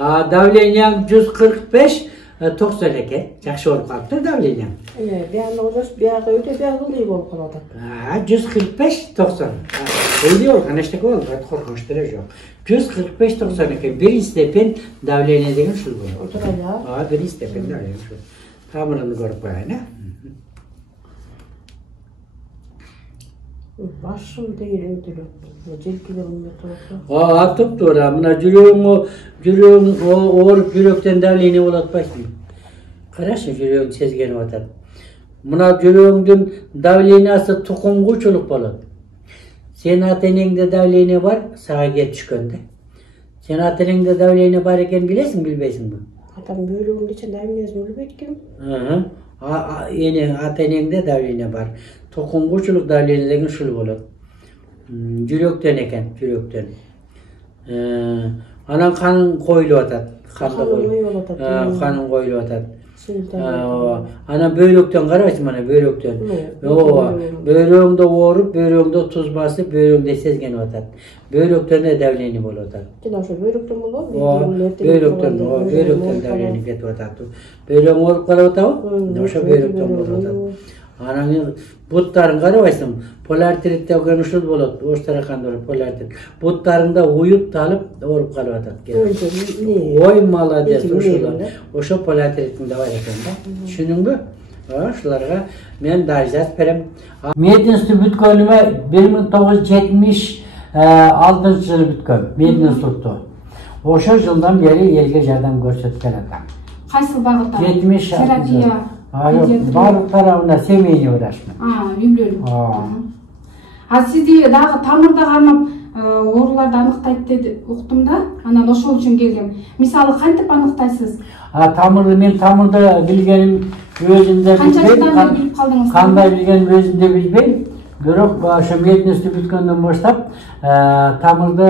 Давлениең 145-90 экен. Жакшы болуп калыптыр давлениең. Бияны озош, бияга өтө ылдый болуп калат. 145-90. Ылдый болгон эчтеке болду, коркунуч деле жок. 145-90 экен. Биринчи степень давление деген ушул болот. Биринчи степень давление ушул. Тамырын көрүп коеюн, Башым деген өтөлөт. Желкелерим өтөлөт. Топтура, мына жүрөгүң ооруп жүрөктөн давление болуп атпайсыңбы? Карашы, жүрөгүң сезгенип атат. Мына жүрөгүңдүн давлениясы тукумгучулук болот. Сен ата-энеңде давление бар, сага кеп түшкөн да. Сен ата-энеңде давление бар экенин билесиң, билбейсиңби? Атам бөлүгүндө давлениясын билбейт экен. Эне ата-энеңде давление бар. Тукумгучулук давление деген ушул болот. Жүрөктөн экен, жүрөктөн. Анан каның коюлуп атат. Каның коюлуп атат. Анан бөйрөктөн карабайсың, мана бөйрөктөн. Бөйрөгүңдө ооруп, бөйрөгүңдө туз басып, бөйрөгүңдө сезгенип атат. Бөйрөктөн да давление болуп атат. Жана ошо бөйрөктөн болобу? Бөйрөктөн давление кетип атат. Бөйрөгүң ооруп калып атабы? Ошо бөйрөктөн болуп атат. Анан буттарын карабайсың, полиартрит деген ушул болот, ош тараканда полиартрит. Буттарыңда уюп талып, ооруп калып атат. Ой, молодец, ошо полиартриттин бар экен да. Түшүнүңбү? Ошолорго мен даже жазып берем. Мединститут бүткөнүмө 1976 жылы бүткөм, мединститутту. Ошо жылдан бери элге жардам көрсөткөн атам. Кайсы багытта? Терапия. Барлық тарабына семейный врачмын. Үйлөнүп. Сизди дагы тамырда кармап ооруларды аныктайт деп уктум да. Анан ошол үчүн келгем. Мисалы кантип аныктайсыз? Тамырды мен тамырды билгеним өзүмдө билбейм. Билип калдыңыз? Кандай билгеним өзүмдө билбейм. Бирок ошо мединститут бүткөндөн баштап тамырды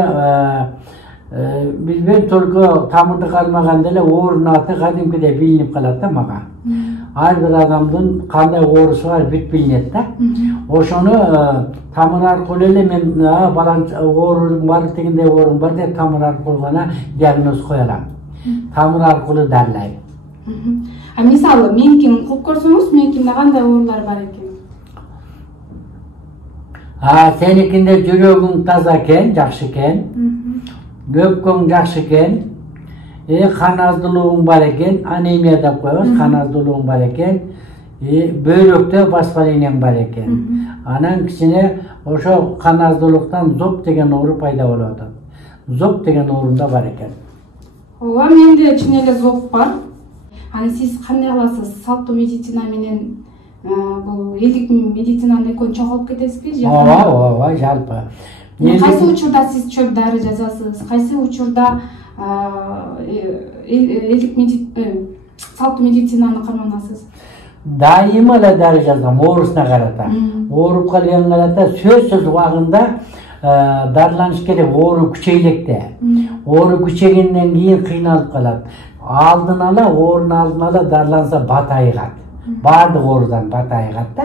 билбейм, только тамырды кармаганда эле оорунун аты кадимкидей билинип калат да мага. Ар бир адамдын кандай оорусу бар бүт билинет да. Ошону тамыр аркылуу эле мен баланча оорум бар, тигиндей оорум бар деп тамыр аркылуу гана диагноз кое алам. Тамыр аркылуу дарылайм. Мисалы меникин угуп көрсөңүз, меникинде кандай оорулар бар экен? Сеникинде жүрөгүң таза экен, жакшы экен. Көпкөң жакшы экен. Қан аздылығың бар екен, анемия деп қойыз, қан аздылығың бар екен, бөйрөктө воспалениең бар екен. Анан кичине ошо қан аздылыктан зоб деген оору пайда болуп атат. Зоб деген оорунда бар екен. Ооба, менде чын эле зоб бар. Аны сиз кандай кыласыз? Салттуу медицина менен бул элдик медицинанын экөөнү чогулуп кетесизби? Ооба, жалпы. Кайсы учурда сиз чөп дары жазасыз? Кайсы учурда салттуу медицинаны карманасыз? Дайыма эле дары жазам, оорусуна карата. Ооруп калган карата сөзсүз убагында дарыланыш керек, оору күчөйлекте. Оору күчөгөндөн кийин кыйналып калат. Алдын ала, оорунун алдын ала дарыланса бат айыгат. Бардык оорудан бат айыгат да.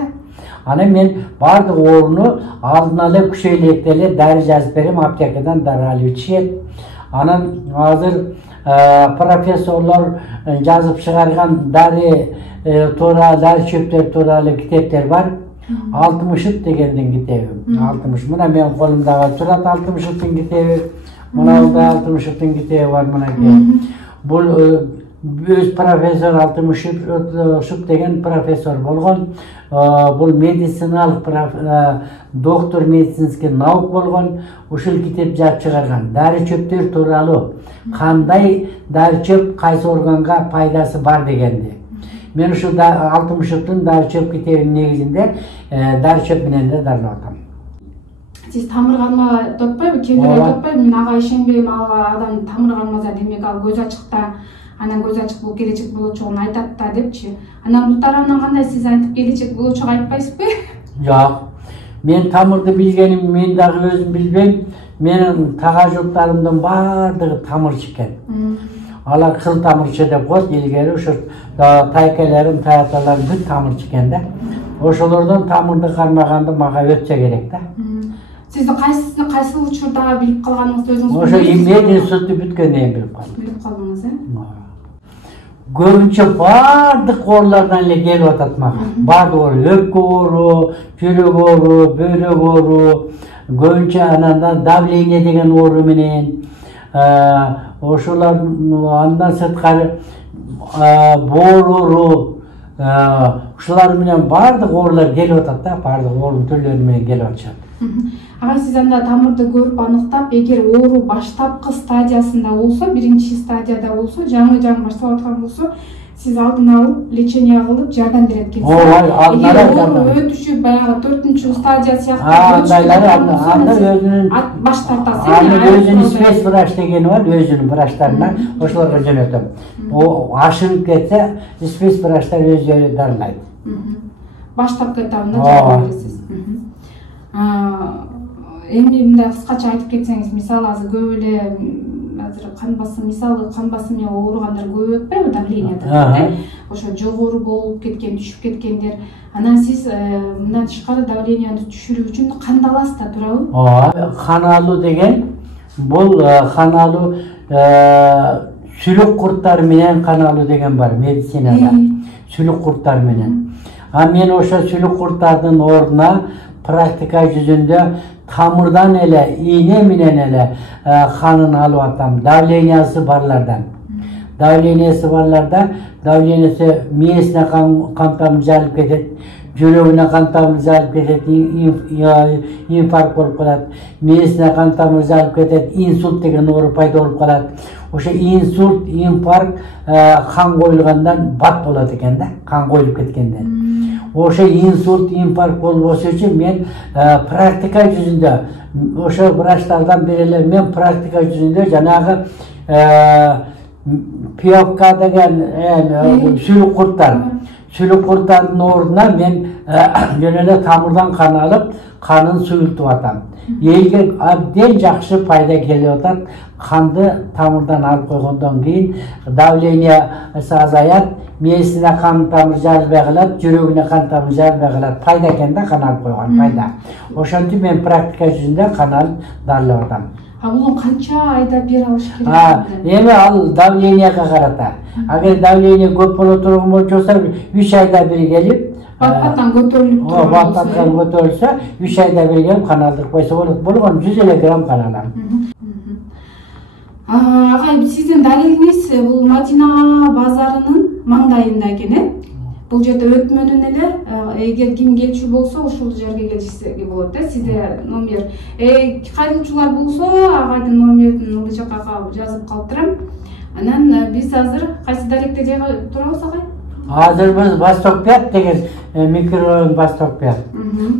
Анан мен бардык ооруну алдын ала күчөйлекте эле дары жазып берем, аптекадан дары алып ичет. Анан азыр профессорлор жазып чыгарган дары чөптөр тууралуу китептер бар. 60 дегендин китеби. 60. Мына менин колумдагы турат 60-тын китеби. Мына 60-тын китеби бар мынакей. Бул өз профессор 60 деген профессор болгон. Бул медициналык доктор медицинский наук болгон. Ушул китеп жазып чыгарган. Дары чөптөр тууралуу кандай дары чөп кайсы органга пайдасы бар дегенди. Мен ушул 60-тын дары чөп китебинин негизинде дары чөп менен да дарылап атам. Сиз тамыр карма деп атпайбы? Кээ бир айтып атпайбы? Мен ага ишенбейм, адам тамыр кармаса демек ал көз ачыкта, анан көз ачык бул келечек болочогун айтат да депчи. Анан бул тарабынан кандай сиз айтып келечек болочок айтпайсызбы? Жок. Мен тамырды билгеним, мен дагы өзүм билбейм. Менин тага журттарымдын баардыгы тамырчы экен. Алар кыл тамырчы деп коет, илгери ошо тайкаларым, таяталарым бүт тамырчы экен да. Ошолордон тамырды кармаганды мага өтсө керек да. Сизди кайсы учурда билип калганыңызды өзүңүз Ошо мединституту бүткөндөн кийин билип калдыңыз, Көбүнчө бардык оорулардан эле келип атат мага. Бардык оору, өпкө оору, жүрөк оору, бөйрөк оору, көбүнчө анан давление деген оору менен, ошолор андан сырткары боор оору, ушулар менен бардык оорулар келип атат да, бардык оорунун түрлөрү менен келип атышат. Ага, сиз анда тамырды көрүп аныктап, эгер оору баштапкы стадиясында болсо, биринчи стадияда болсо, жаңы баштап аткан болсо, сиз алдын алып, лечение кылып, жардам берет экенсиз. Эгер оору өтүшүп, баягы 4-чү стадия сыяктуу баш тартасы. Өзүнүн спецврач дегени бар, өзүнүн врачтарына ошолорго жөнөтөм. Ашырып кетсе, спецврачтар өзү дарылайт. Баштап кетабында жардам бересиз. Эми мындай кыскача айтып кетсеңиз, мисалы азыр көп эле азыр кан басымы менен ооругандар көп өтпөйбү, давлениеда, ошо жогору болуп кеткен, түшүп кеткендер. Анан сиз мындан тышкары давленияны түшүрүү үчүн канды аласыз да, туурабы? Кан алуу деген бул кан алуу сүлүк курттары менен кан алуу деген бар медицинада. Сүлүк курттары менен. Мен ошо сүлүк курттардын ордуна практика жүзүндө тамырдан эле, ийне менен эле канын алып атам. Давлениясы барлардан. Давлениясы барларда, давлениясы мээсине кан тамыры жарылып кетет, жүрөгүнө кан тамыры жарылып кетет, инфаркт болуп калат, мээсине кан тамыры жарылып кетет, инсульт деген оору пайда болуп калат. Ошо инсульт, инфаркт кан коюлгандан бат болот экен да, кан коюлуп кеткенден. Ошо инсульт, инфаркт болбосу үчүн мен практика жүзүндө, ошо врачтардан бери эле мен практика жүзүндө жанагы пиявка деген сүлүк курттардын ордуна мен жөн эле тамырдан кан алып, канын суюлтуп атам. Элге абден жакшы пайда келип атат. Канды тамырдан алып койгондон кийин давлениясы азаят, мээсине кан тамыры жарылбай калат, жүрөгүнө кан тамыры жарылбай калат. Пайда экен да, кан алып койгон пайда. Ошентип мен практика жүзүндө кан алып дарылап атам. Бул канча айда бере алыш керек? Эми ал давленияга карата. Агер давление көп боло турган болсо, 3 айда бир келип, бат-баттан көтөрүлүп турган болсо, бат-баттан көтөрүлсө, 3 айда бир келип кан алдырып койсо болот. Болгон 100 грамм кан алам. Агай, сиздин далилиңиз бул Мадина базарынын маңдайында экен, Бул жерде өтмөдөн эле, эгер ким келчү болсо, ошол жерге келишсе болот, Сизде номер. Кайрылуучулар болсо, агайдын номерин ылдый жакка жазып калтырам. Анан биз азыр кайсы даректе турабыз, агай? Азыр биз Восток 5 деген микрорайон Восток 5.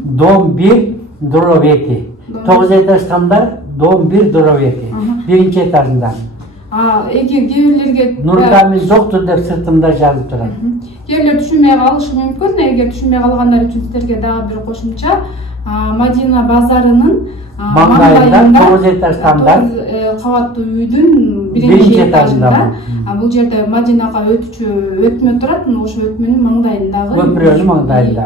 Дом 1, дров 2. 9 этаждандар, дом 1, дров 2. Биринчи этажында. Эгер кээ Нуртамил доктор деп сыртымда жазып турат. Кээ түшүнбөй калышы мүмкүн. Эгер түшүнбөй калгандар үчүн сиздерге дагы бир кошумча, Мадина базарынын маңдайында 9 этаждандар кабаттуу үйдүн биринчи этажында. Бул жерде Мадинага өтмө турат, ошо өтмөнүн маңдайындагы. Көпүрөнүн маңдайында.